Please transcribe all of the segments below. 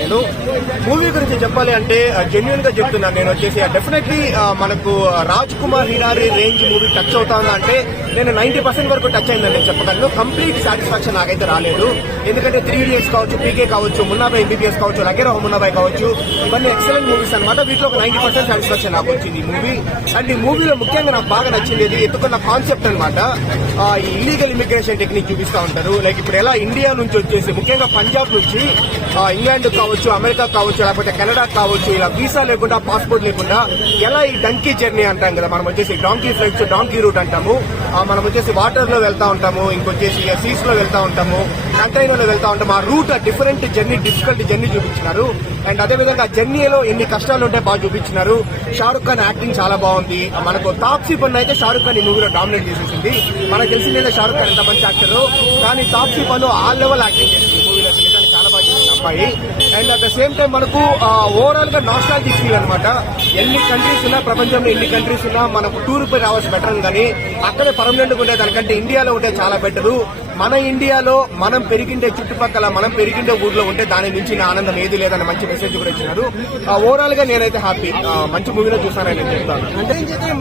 నేను. మూవీ గురించి చెప్పాలి అంటే జెన్యున్ గా చెప్తున్నాను నేను వచ్చేసి డెఫినెట్లీ మనకు Raj Kumar Hirani range movie touch అవుతా ఉందా అంటే నేను 90% వరకు టచ్ అయిందని నేను చెప్పగలను. కంప్లీట్ సాటిస్ఫాక్షన్ నాకైతే రాలేదు. ఎందుకంటే 3 Idiots కావచ్చు, పీకే కావచ్చు, మున్నాబాయ్ ఎంబీబీఎస్ కావచ్చు, లగేరా మున్నాబాయ్ కావచ్చు, ఇవన్నీ ఎక్సలెంట్ మూవీస్ అనమాట. వీటిలో ఒక 90% సాటిస్ఫాక్షన్ నాకు వచ్చింది ఈ మూవీ. అండ్ ఈ మూవీలో ముఖ్యంగా నాకు బాగా నచ్చింది ఎత్తుకున్న కాన్సెప్ట్ అనమాట. ఈ ఇల్లీగల్ ఇమిగ్రేషన్ టెక్నిక్ చూపిస్తా ఉంటారు. లైక్ ఇప్పుడు ఎలా ఇండియా నుంచి వచ్చేసి ముఖ్యంగా పంజాబ్ నుంచి ఇంగ్లాండ్ కావచ్చు, అమెరికా కావచ్చు, లేకపోతే కెనడా కావచ్చు, ఇలా వీసా లేకుండా, పాస్పోర్ట్ లేకుండా ఎలా ఈ డంకీ జర్నీ అంటాం కదా, మనం వచ్చేసి డాంకీ ఫ్లైట్స్, డాంకీ రూట్ అంటాము. మనం వచ్చేసి వాటర్ లో వెళ్తా ఉంటాము, ఇంకొచ్చేసి సీస్ లో వెళ్తా ఉంటాము, కంటైనర్ లో వెళ్తా ఉంటాము. ఆ route different journey, difficult journey చూపించినారు. అండ్ అదేవిధంగా జర్నీలో ఎన్ని కష్టాలు ఉంటే బాగా చూపించినారు. షారుఖ్ ఖాన్ యాక్టింగ్ చాలా బాగుంది. మనకు తాప్సీ పన్ను అయితే షారుఖ్ ఖాన్ ఈ మూవీలో డామినేట్ చేసేసింది. మనకు తెలిసిందే షారుఖ్ ఖాన్ ఎంత మంచి యాక్టర్, కానీ తాప్సీ పన్ను ఆ లెవెల్ యాక్టింగ్ చేసింది ఈ మూవీలో. నిజానికి చాలా బాగా చేసింది అమ్మాయి. And at the same time మనకు ఓవరాల్ గా నాస్టాలజిక్ ఫీల్ అనమాట. ఎన్ని కంట్రీస్ ఉన్నా, ప్రపంచంలో ఎన్ని కంట్రీస్ ఉన్నా మనకు టూర్ పై రావాల్సి బెటర్ కానీ అక్కడే పర్మనెంట్ గా ఉండే దానికంటే ఇండియాలో ఉంటే చాలా బెటరు. మన ఇండియాలో మనం పెరిగిండే చుట్టుపక్కల, మనం పెరిగిండే ఊర్లో ఉంటే దాని నుంచి ఆనందం ఏది లేదని మంచి మెసేజ్ కూడా ఇచ్చినారు. ఓవరాల్ గా నేనైతే హ్యాపీ, మంచి మూవీలో చూసానని నేను చెప్తాను. అంటే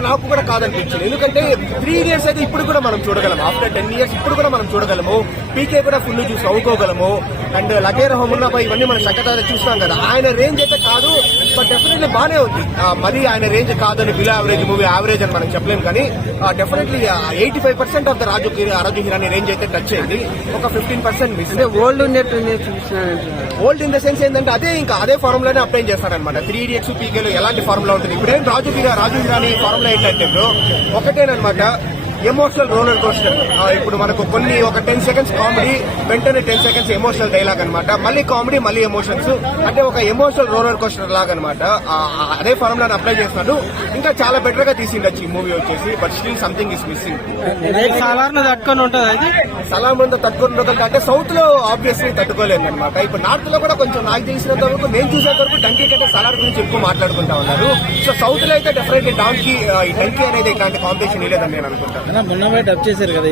నాకు కూడా కాదనిపించింది. ఎందుకంటే 3 Idiots అయితే ఇప్పుడు కూడా మనం చూడగలం. ఆఫ్టర్ 10 years ఇప్పుడు కూడా మనం చూడగలము. పీకే కూడా ఫుల్ చూసి అవుకోగలము. అండ్ లగేరా మున్నాబాయ్ ఇవన్నీ మనం చక్కగా చూస్తాం కదా. ఆయన రేంజ్ అయితే కాదు, బట్ డెఫినెట్లీ బానే ఉంది. మరి ఆయన రేంజ్ కాదని బిలో యావరేజ్ మూవీ యావరేజ్ అని మనం చెప్పలేము. కానీ definitely 85% of the Raju Hirani range అయితే టచ్ అయింది. ఒక 15% మిస్. ఓల్డ్ ఉన్నట్టు ఓల్డ్ ఇన్ ద సెన్స్ ఏంటంటే అదే ఫార్ములానే అప్లై చేస్తారనమాట. 3 Idiots, పీకేలో ఎలాంటి ఫార్ములా ఉంటుంది. ఇప్పుడేం రాజు హిరానీ ఫార్ములా ఏంటంటే బ్రో ఒకటేనమాట, ఎమోషనల్ రోలర్ కోస్టర్. ఇప్పుడు మనకు ఒక 10 seconds కామెడీ, వెంటనే 10 seconds ఎమోషనల్ డైలాగ్ అనమాట. మళ్ళీ కామెడీ, మళ్ళీ ఎమోషన్స్, అంటే ఒక ఎమోషనల్ రోలర్ కోస్టర్ లాగా అనమాట. అదే ఫార్ములాని అప్లై చేస్తున్నాడు. ఇంకా చాలా బెటర్ గా తీసిండొచ్చు ఈ మూవీ వచ్చేసి, but still something is missing. తట్టుకొని ఉంటుంది అది సలామంతా తట్టుకొని ఉంటుంది అంటే సౌత్ లో ఆబ్వియస్లీ తట్టుకోలేదు అనమాట. ఇప్పుడు నార్త్ లో కూడా కొంచెం నాకు తెలిసినంత వరకు, నేను చూసేంత వరకు డంకీ కంటే సలార్ గురించి ఎక్కువ మాట్లాడుకుంటా ఉన్నారు. సో సౌత్ లో అయితే డెఫినెట్లీ డంకీ అనేది ఇట్లాంటి కాంపిటీషన్ లేదని నేను అనుకుంటాను. డబ్ చేశారు కదా,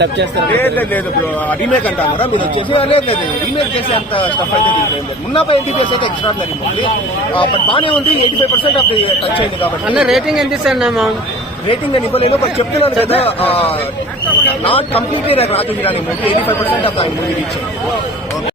డబ్ చేస్తారు. లేదు బ్రో, రీమేక్ అంటారా మీరు వచ్చేసి? లేదు రీమేక్ చేసే అంత స్టఫ్ అయితే లేదు. మున్నాబాయ్ ఎంబీబీఎస్ అయితే ఎక్స్ట్రాడినరీ మూవీ, బట్ బానే ఉంది. 85% ఆఫ్ టచ్ అయింది కాబట్టి. అన్న రేటింగ్ ఎంత ఇస్తాను? రేటింగ్ అని ఇవ్వలేను, బట్ చెప్తున్నాను కదా, not completely Raju Hirani movie 85% of movie reach.